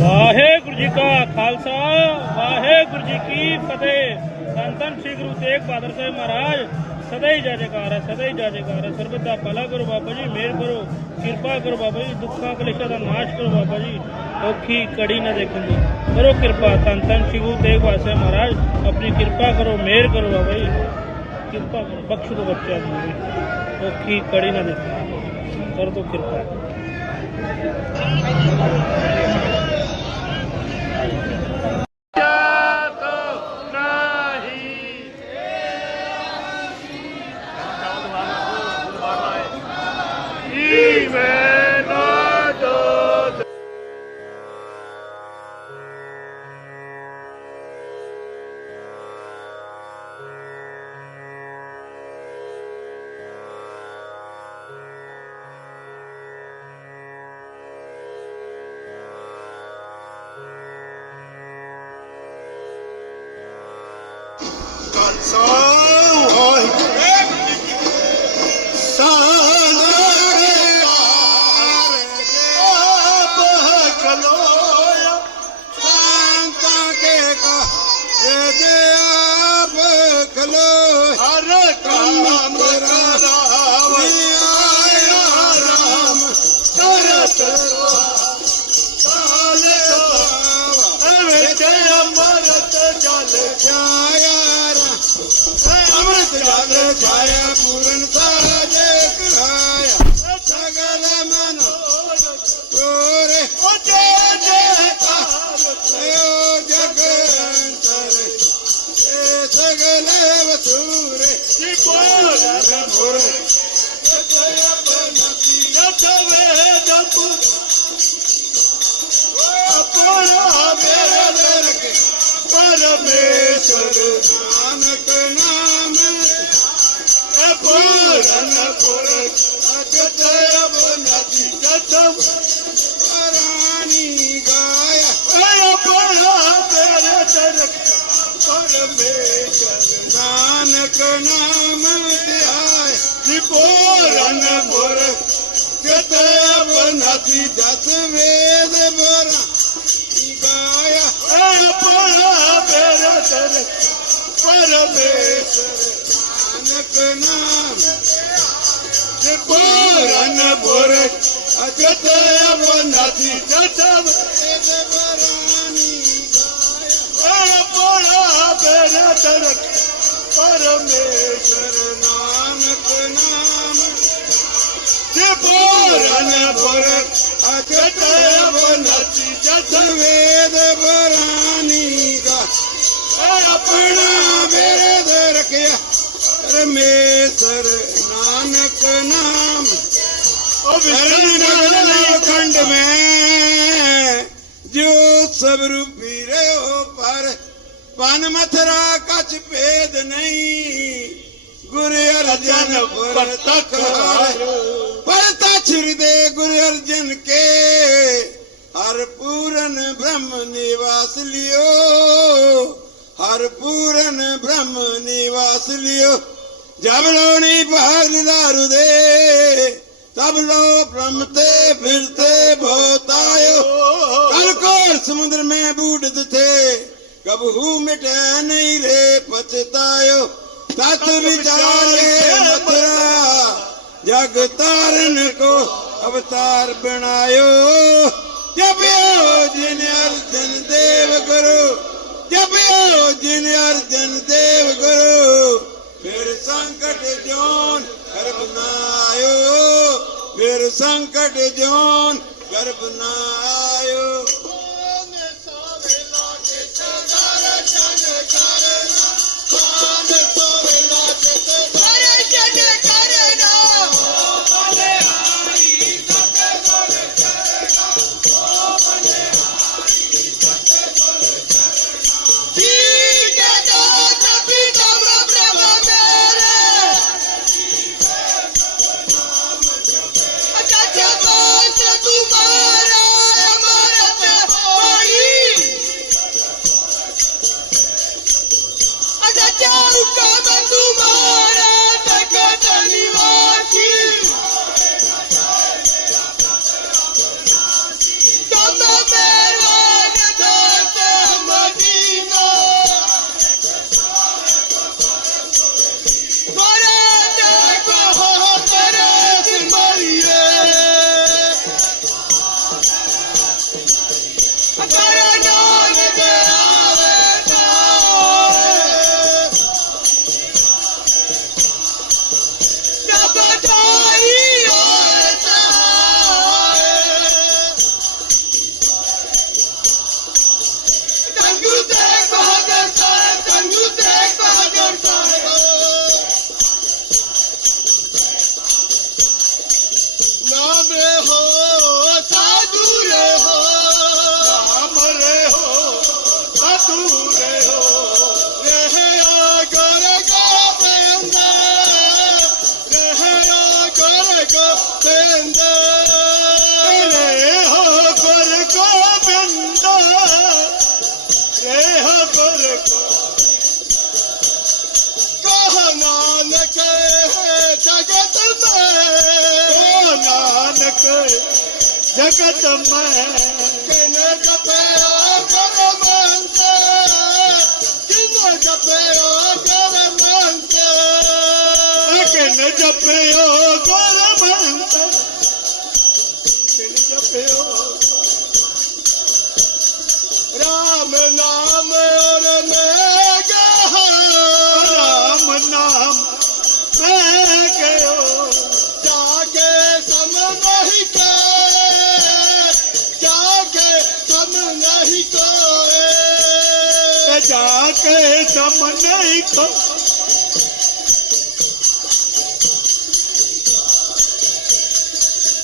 ਵਾਹਿਗੁਰੂ ਜੀ ਕਾ ਖਾਲਸਾ, ਵਾਹਿਗੁਰੂ ਜੀ ਕੀ ਫਤਿਹ। ਧੰਨ ਸ੍ਰੀ ਗੁਰੂ ਤੇਗ ਬਹਾਦਰ ਸਾਹਿਬ ਮਹਾਰਾਜ। ਸਦਾ ਹੀ ਜੈ ਜੈਕਾਰ ਹੈ, ਸਦਾ ਹੀ ਜੈ ਜੈਕਾਰ ਹੈ। ਸਰਬਤ ਦਾ ਭਲਾ ਕਰੋ ਬਾਬਾ ਜੀ, ਮਿਹਰ ਕਰੋ, ਕਿਰਪਾ ਕਰੋ ਬਾਬਾ ਜੀ, ਦੁੱਖਾਂ ਕਲੇਸ਼ਾਂ ਦਾ ਨਾਸ਼ ਕਰੋ ਬਾਬਾ ਜੀ। ਔਖੀ ਕੜੀ ਨਾ ਦੇਖਣ ਦੀ। ਕਰੋ ਕਿਰਪਾ ਧੰਨ ਧੰਨ ਸ੍ਰੀ ਗੁਰੂ ਤੇਗ ਬਹਾਦਰ ਸਾਹਿਬ ਮਹਾਰਾਜ। ਆਪਣੀ ਕਿਰਪਾ ਕਰੋ, ਮਿਹਰ ਕਰੋ ਬਾਬਾ ਜੀ। ਕਿਰਪਾ ਕਰੋ, ਬਖਸ਼ ਦੋ ਬੱਚਿਆਂ ਨੂੰ ਔਖੀ ਕੜੀ ਨਾ ਦੇਖਣ ਕਰ ਦੋ ਕਿਰਪਾ ਖਾਲਸਾ ਬਨਤੀ ਜਤ ਵੇਦ ਪੁਰ ਆਪਣਾ ਮੇਰੇ ਦਰ ਕੇ ਪਰਮੇਸ਼ਰ ਨਾਨਕ ਨਾਮ ਐ ਪੂਰਨ ਪੁਰ ਅਜਤ ਅਬਨਤੀ ਜਤਮ ਪਰਾਨੀ ਗਾਇਆ ਐ ਆਪਣਾ ਮੇਰੇ ਦਰ ਕੇ ਪਰਮੇਸ਼ਰ ਨਾਨਕ ਨਾਮ ਧਿਆਏ ਜੀ ਪੂਰਨ ਪੁਰ ਜਤ ਅਬਨਤੀ ਜਤ ਵੇਦ ਬਰਾ ਗਾਇਆ ਆਪਣਾ ਮੇਰਾ ਦਰ ਪਰਮੇਸ਼ਰ ਨਾਨਕ ਨਾਮ ਜੇ ਪੂਰਨ ਪੁਰ ਅਜਤ ਪੂਰਨ ਪੁਰ ਅਜਤ ਅਬਨਤੀ ਜਤ ਵੇਦ ਬਰਾਨੀ ਦਾ। ਆਪਣਾ ਮੇਰੇ ਦੇ ਰਖਿਆ ਪਰਮੇਸ਼ਰ ਨਾਨਕ ਨਾਮ। ਉਹ ਵਿਸ਼ਰਨ ਖੰਡ ਮੈਂ ਜੋ ਸਭ ਰੂਪੀ ਰਿਓ ਪਰ ਪਨ ਮਥਰਾ ਕਛ ਭੇਦ ਨਹੀਂ। ਗੁਰ ਅਰਜਨ ਪੁਰ ਤਖ ਪਰ श्री गुरु अर्जन के हर पूरन ब्रह्म निवास लियो हर पूरन ब्रह्म निवास लियो जब लोणी पहाड़ दारू दे तब लो भ्रमते फिरते बहुत आयो कलकोर समुद्र में बूढ़ थे कबहू मिटे नहीं रे पछतायो तत् विचारे मथुरा ਜਗ ਤਾਰਨ ਕੋ ਅਵਤਾਰ ਬਣਾਇਓ। ਜਪਿਓ ਜਿਨ ਅਰਜਨ ਦੇਵ ਗੁਰੂ। ਜਪਿਓ ਜਿਨ ਅਰਜਨ ਦੇਵ ਗੁਰੂ। ਫਿਰ ਸੰਕਟ ਜੋਨ ਗਰਭ ਨਾ ਆਇਓ ਫਿਰ ਸੰਕਟ ਜੋਨ ਗਰਭ ਨਾ ਆਇਓ ਗੋਬਿੰਦ ਰੇ ਹੋ ਗੁਰ ਗੋਬਿੰਦ ਰੇ ਹੋ ਗੁਰ ਕਹ ਨਾਨਕ ਜਗਤ ਮੈਂ ਓ ਜਾਗੇ ਸਮ ਨਹੀਂ ਕੋ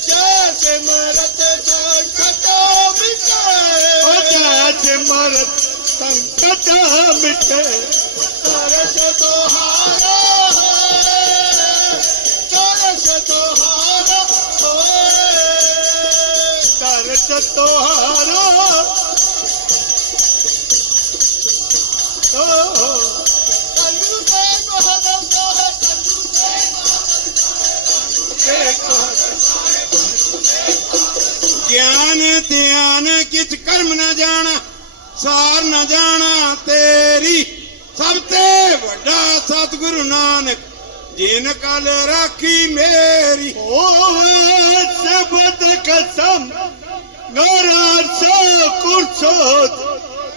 ਜੈਸੇ ਮਰਤ ਸੰਕਟ ਮਿਟੇ। ਓ ਜੈਸੇ ਮਰਤ ਸੰਕਟ ਮਿਟੇ। ਤਰਸ ਤੁਹਾਰਾ ਹੈ ਤਰਸ ਤੁਹਾਰਾ ਹੋਏ। ਤਰਸ ਤੁਹਾਰਾ ਗਿਆਨ ਧਿਆਨ ਕਿਛ ਕਰਮ ਨਾ ਜਾਣਾ, ਸਾਰ ਨਾ ਜਾਣਾ ਤੇਰੀ। ਸਭ ਤੇ ਵੱਡਾ ਸਤਿਗੁਰੂ ਨਾਨਕ, ਜਿਨ ਕਲ ਰਾਖੀ ਮੇਰੀ। ਓਏ ਸ਼ਬਦ ਕਸਮ ਗੌਰ ਸੋ ਕੁਰਸੋਤ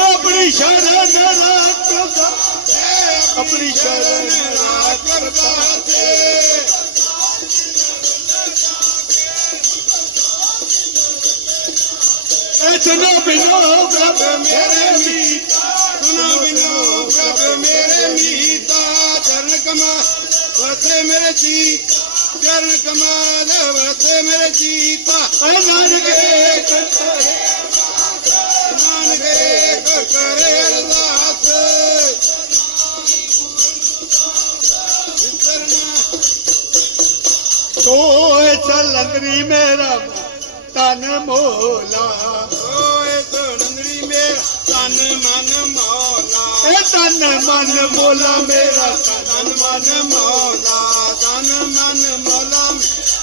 ਆਪਣੀ ਸ਼ਰਨ ਰੱਖਦਾ ਆਪਣੀ ਸ਼ਰਨ ਰੱਖਦਾ ਇਹ ਜਨੋ ਬਿਨੋ ਪ੍ਰਭ ਮੇਰੇ ਮੀਤ ਸੁਨਾ ਬਿਨੋ ਪ੍ਰਭ ਮੇਰੇ ਮੀਤਾ ਚਰਨ ਕਮਾ ਵਸੇ ਮੇਰੇ ਜੀ ਚਰਨ ਕਮਾਲ ਵਸੇ ਮੇਰੇ ਜੀਤਾ ਐ ਨਾਨਕ ਕਰੇ ਨਾਨਕੇ ਕਰੇ ਅਰਦਾਸ। ਤੋਏ ਚਲੰਦਰੀ ਮੇਰਾ, ਤਨ ਮੋਲਾ। ਓਏ ਸੁਨੰਦਰੀ ਮੇਰਾ, ਤਨ ਮਨ ਮੌਲਾ। ਇਹ ਤਨ ਮਨ ਮੋਲਾ ਮੇਰਾ, ਤਨ ਮਨ ਮੌਲਾ ਤਨ ਮਨ ਮੌਲਾ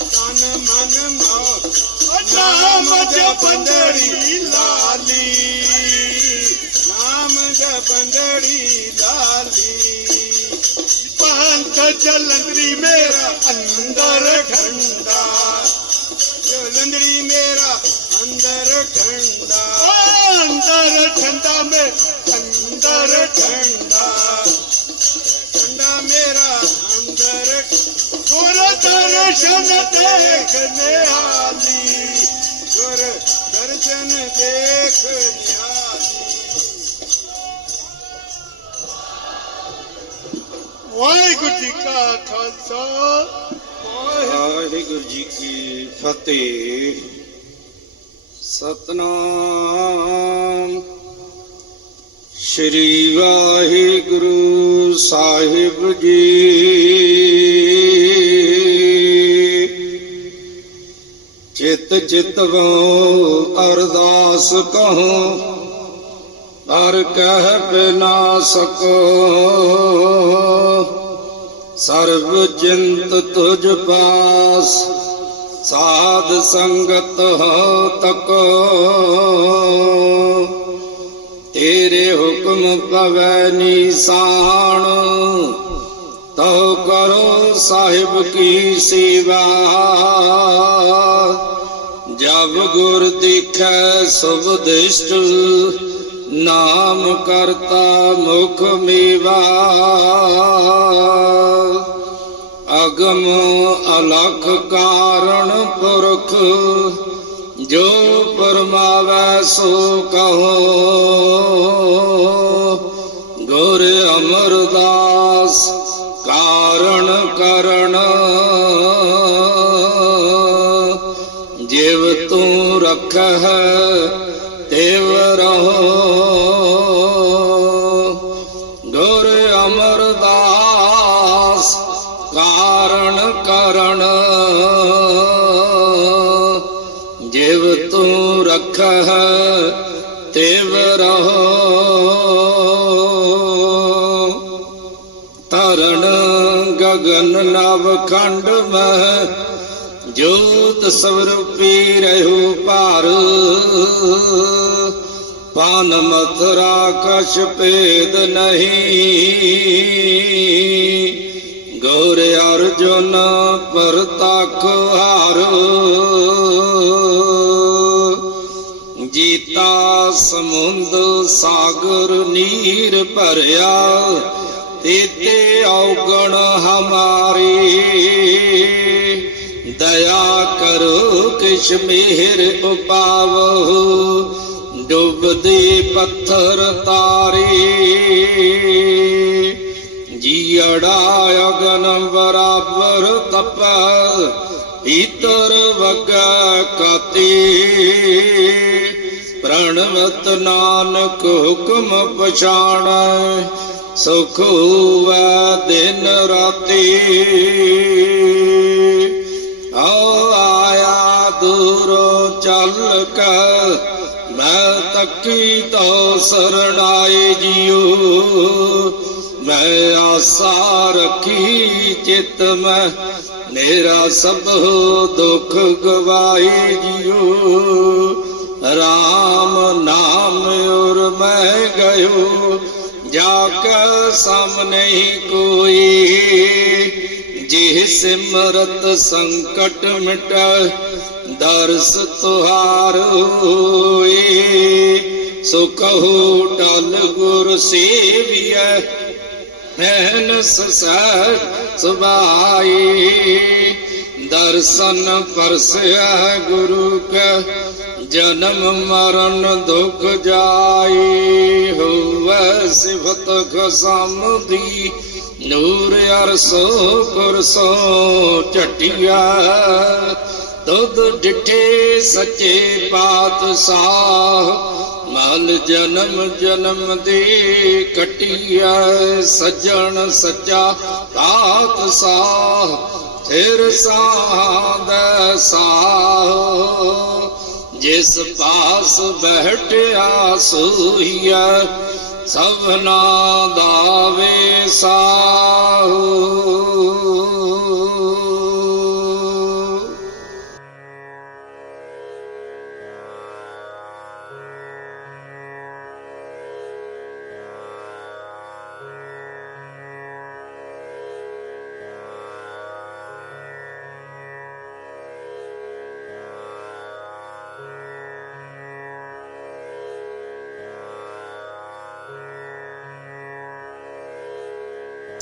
ਤਨ ਮਨ ਮੌਲਾ ਨਾਮ ਜਪੰਦੜੀ ਲਾਲੀ ਨਾਮ ਜਪੰਦੜੀ ਲਾਲੀ ਪੰਥ ਜਲੰਦਰੀ ਮੇਰਾ ਅੰਦਰ ਠੰਡਾ ਜਲੰਦਰੀ ਮੇਰਾ ਅੰਦਰ ਠੰਡਾ ਅੰਦਰ ਠੰਡਾ ਮੇ ਅੰਦਰ ਠੰਡਾ ਠੰਡਾ ਮੇਰਾ ਅੰਦਰ ਗੁਰ ਦਰਸ਼ਨ ਦੇਖਨੇ ਆਲੀ ਗੁਰ ਦਰਸ਼ਨ ਦੇਖ ਨਿਹਾਲੀ ਵਾਹਿਗੁਰੂ ਜੀ ਕਾ ਖਾਲਸਾ। ਵਾਹਿਗੁਰੂ ਜੀ ਕੀ ਫਤਿਹ। ਸਤਨਾਮ। ਸ੍ਰੀ ਵਾਹਿਗੁਰੂ ਸਾਹਿਬ ਜੀ। ਚਿਤ ਚਿਤਵੋ ਅਰਦਾਸ ਕਹੋ, ਹਰ ਕਹਿ ਬਿਨਾ ਸਕੋ। ਸਰਬ ਚਿੰਤ ਤੁਝ ਪਾਸ, ਸਾਧ ਸੰਗਤ ਹੋ ਤਕੋ। ਹੁਕਮ ਪਵੈ ਨੀਸਾਨ, ਤਉ ਕਰੋ ਸਾਹਿਬ ਕੀ ਸੇਵਾ। ਜਬ ਗੁਰ ਦੇਖੈ ਸੁਭ ਦਿਸ਼ਟ, ਨਾਮ ਕਰਤਾ ਮੁਖ ਮੇਵਾ। ਅਗਮ ਅਲਖ ਕਾਰਣ ਪੁਰਖ ਜੋ ਪਰਮਾਵੈ ਸੋ ਕਹੋ ਗੁਰ ਅਮਰਦਾਸ ਕਾਰਣ ਕਰਣ ਜਿਵ ਤੂੰ ਰਖਹਿ ਤੇਵ ਰਹੋ। ਨਵ ਖੰਡ ਮਹਿ, ਜੋਤ ਸਵਰੂਪੀ ਰਹਿਓ ਭਾਰ। ਪਾਨ ਮਥੁਰਾ ਕਛ ਭੇਦ ਨਹੀਂ, ਗੌਰ ਅਰਜੁਨ ਪਰਤਖ ਹਾਰ। ਜੀਤਾ ਸਮੁੰਦ ਸਾਗਰ ਨੀਰ ਭਰਿਆ ਤੇਤੇ ਔਗਣ ਹਮਾਰੀ। ਦਇਆ ਕਰੋ ਕਿਛ ਮਿਹਰ ਉਪਾਵੋ ਡੁੱਬਦੇ ਪੱਥਰ ਤਾਰੇ। ਜੀੜਾ ਅਗਨ ਬਰਾਬਰ ਤਪ, ਇਤਰ ਵਗ ਕਾਤੇ। ਪ੍ਰਣਵਤ ਨਾਨਕ ਹੁਕਮ ਪਛਾਣੈ ਸੁਖ ਹੋਵੈ ਦਿਨ ਰਾਤੀ। ਆਓ ਆਇਆ ਦੂਰੋਂ ਚੱਲ ਕੇ, ਮੈਂ ਤੱਕੀ ਤੋ ਸਰਣਾਏ ਜੀਓ। ਮੈਂ ਆਸਾ ਰੱਖੀ ਚਿਤ ਮੈਂ, ਮੇਰਾ ਸਭ ਦੁੱਖ ਗਵਾਈ ਜੀਓ। ਰਾਮ ਨਾਮ ਔਰ ਮੈਂ ਗਇਓ। ਜਾ ਕੇ ਸਾਹਮਣੇ ਹੀ ਕੋਈ, ਜਿਹ ਸਿਮਰਤ ਸੰਕਟ ਮਿਟ ਦਰਸ ਤੁਹਾਰ ਹੋਏ। ਸੋ ਕਹੋ ਟਲ ਗੁਰ ਸੇਵੀਐ ਐਨਸ ਸਹਿ ਸੁਭਾਈ ਦਰਸ਼ਨ ਪਰਸਿਆ ਗੁਰੂ ਕੈ ਜਨਮ ਮਰਨ ਦੁਖ ਜਾਈ ਹੋਵੈ ਸਿਫਤ ਖਸਮਦੀ, ਨੂਰ ਅਰਸੋ ਕੁਰਸੋ ਝਟਿਆ। ਤੁਧ ਡਿਠੇ ਸੱਚੇ ਪਾਤਸ਼ਾਹ ਮਲ ਜਨਮ ਜਨਮ ਦੇ ਕਟਿਆ ਸਜਣ ਸੱਚਾ ਪਾਤਸ਼ਾਹ, ਫਿਰ ਸਾਧ ਸਾਹ। ਜਿਸ ਪਾਸ ਬਹਿਟਿਆ ਸੋਈਆ ਸਭਨਾ ਦਾਵੇ ਸਾਹੁ।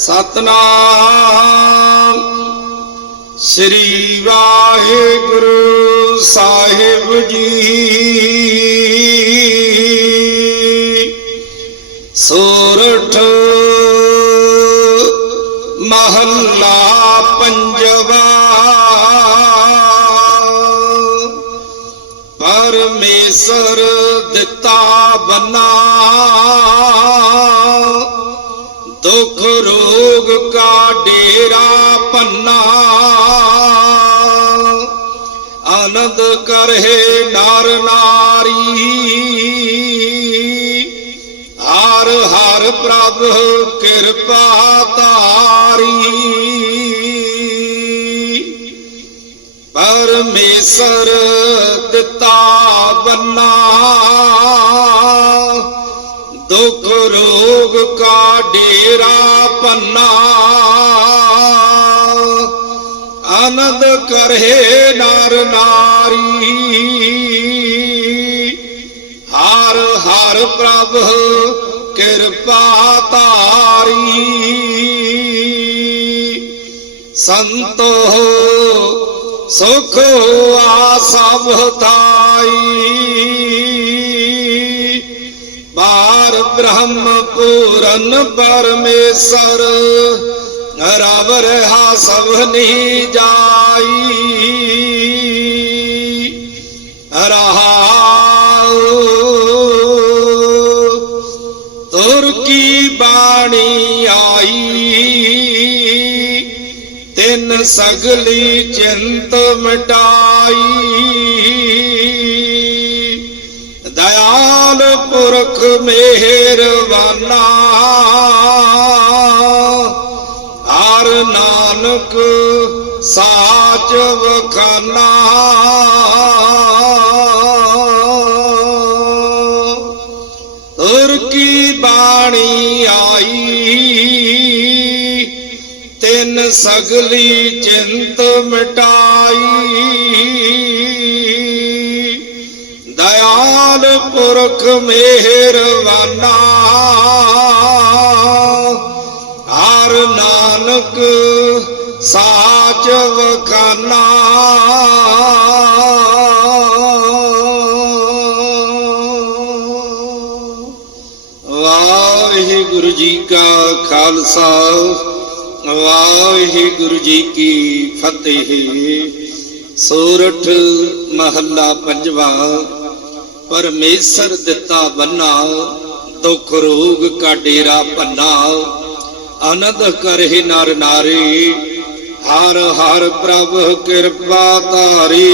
ਸਤਨਾਮ। ਸ੍ਰੀ ਵਾਹਿਗੁਰੂ ਸਾਹਿਬ ਜੀ। ਸੋਰਠ ਮਹੱਲਾ ਪੰਜਵਾ। ਪਰਮੇਸ਼ਰ ਦਿੱਤਾ ਬਨਾ। ਆਨੰਦ ਕਰਹਿ ਨਰ ਨਾਰੀ। ਹਰ ਹਰ ਪ੍ਰਭ ਕਿਰਪਾ ਤਾਰੀ ਪਰਮੇਸ਼ਰ ਦਿੱਤਾ ਬੰਨਾ। ਦੁਖ ਰੋਗ ਕਾ ਡੇਰਾ ਪੰਨਾ। ਆਨੰਦ ਕਰਹਿ ਨਰ ਨਾਰੀ। ਹਰ ਹਰ ਪ੍ਰਭ ਕਿਰਪਾ ਤਾਰੀ ਸੰਤੋ ਸੁਖ ਆ ਸਭ ਤਾਈ ਬਾਰ ਬ੍ਰਹਮ ਪੂਰਨ ਪਰਮੇਸ਼ਰ ਰਵ ਰਹਾ ਸਭ ਨਹੀਂ ਜਾਈ। ਰਹਾਉ ਤੁਰ ਕੀ ਬਾਣੀ ਆਈ। ਤਿੰਨ ਸਗਲੀ ਚਿੰਤ ਮਿਟਾਈ। ਦਇਆਲ ਪੁਰਖ ਮਿਹਰਬਾਨਾ ਹਰ ਨਾਨਕ ਸਾਚ ਵਖਾਨਾ। ਤੁਰ ਕੀ ਬਾਣੀ ਆਈ? ਤਿੰਨ ਸਗਲੀ ਚਿੰਤ ਮਿਟਾਈ। ਦਇਆਲ ਪੁਰਖ ਮਿਹਰਬਾਨਾ। ਹਰ ਨਾਨਕ ਸਾਚ ਵਖਾਨਾ। ਵਾਹਿਗੁਰੂ ਜੀ ਕਾ ਖਾਲਸਾ, ਵਾਹਿਗੁਰੂ ਜੀ ਕੀ ਫਤਿਹ। ਸੋਰਠ ਮਹੱਲਾ ਪੰਜਵਾ, ਪਰਮੇਸ਼ਰ ਦਿੱਤਾ ਬੰਨਾ, ਦੁੱਖ ਰੋਗ ਕਾ ਡੇਰਾ ਪੰਨਾ ਆਨੰਦ ਕਰਹਿ ਨਰ ਨਾਰੀ ਹਰ ਹਰ ਪ੍ਰਭ ਕਿਰਪਾ ਤਾਰੀ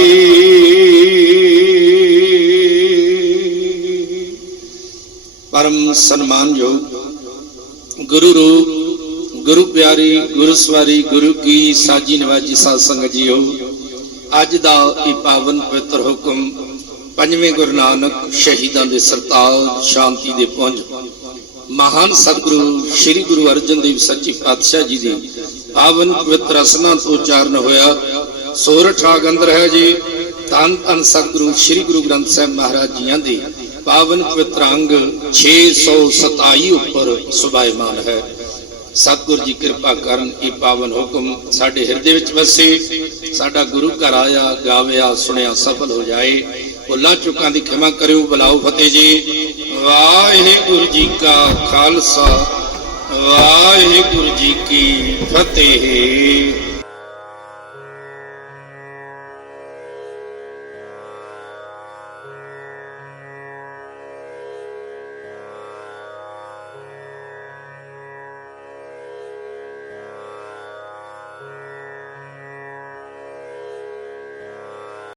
ਪਰਮ ਸਨਮਾਨਯੋਗ ਗੁਰੂ ਰੂਪ, ਗੁਰੂ ਪਿਆਰੀ, ਗੁਰੂ ਸਵਾਰੀ, ਗੁਰੂ ਕੀ ਸਾਜੀ ਨਵਾਜੀ ਸਾਧ ਸੰਗਤ ਜੀਓ, ਅੱਜ ਦਾ ਇਹ ਪਾਵਨ ਪਵਿੱਤਰ ਹੁਕਮ ਪੰਜਵੇਂ ਗੁਰੂ ਨਾਨਕ ਸ਼ਹੀਦਾਂ ਦੇ ਸਰਤਾਜ ਸ਼ਾਂਤੀ ਦੇ ਪੁੰਜ, ਮਹਾਨ ਸਤਿਗੁਰੂ, ਸ੍ਰੀ ਗੁਰੂ ਅਰਜਨ ਦੇਵ ਸੱਚੇ ਪਾਤਸ਼ਾਹ ਜੀ ਦੀ ਪਾਵਨ ਪਵਿੱਤਰ ਅਸਨਾ ਤੋਂ ਉਚਾਰਨ ਹੋਇਆ। ਸੋਰਠ ਰਾਗ ਅੰਦਰ ਹੈ ਜੀ। ਧੰਨ ਧੰਨ ਸਤਿਗੁਰੂ, ਸ੍ਰੀ ਗੁਰੂ ਗ੍ਰੰਥ ਸਾਹਿਬ ਮਹਾਰਾਜ ਜੀਆਂ ਦੇ। ਪਾਵਨ ਪਵਿੱਤਰ ਅੰਗ 627 ਉੱਪਰ ਸੁਭਾਇਮਾਨ ਹੈ। ਸਤਿਗੁਰ ਜੀ ਕਿਰਪਾ ਕਰਨ ਇਹ ਪਾਵਨ ਹੁਕਮ ਸਾਡੇ ਹਿਰਦੇ ਵਿੱਚ ਵਸੇ। ਸਾਡਾ ਗੁਰੂ ਘਰ ਆਇਆ, ਗਾਵਿਆ, ਸੁਣਿਆ, ਸਫਲ ਹੋ ਜਾਏ। ਭੁੱਲਾਂ ਚੁੱਕਾਂ ਦੀ ਖਿਮਾ ਕਰਿਓ, ਬੁਲਾਓ ਫਤਿਹ ਜੀ। ਵਾਹਿਗੁਰੂ ਜੀ ਕਾ ਖਾਲਸਾ। ਵਾਹਿਗੁਰੂ ਜੀ ਕੀ ਫਤਿਹ।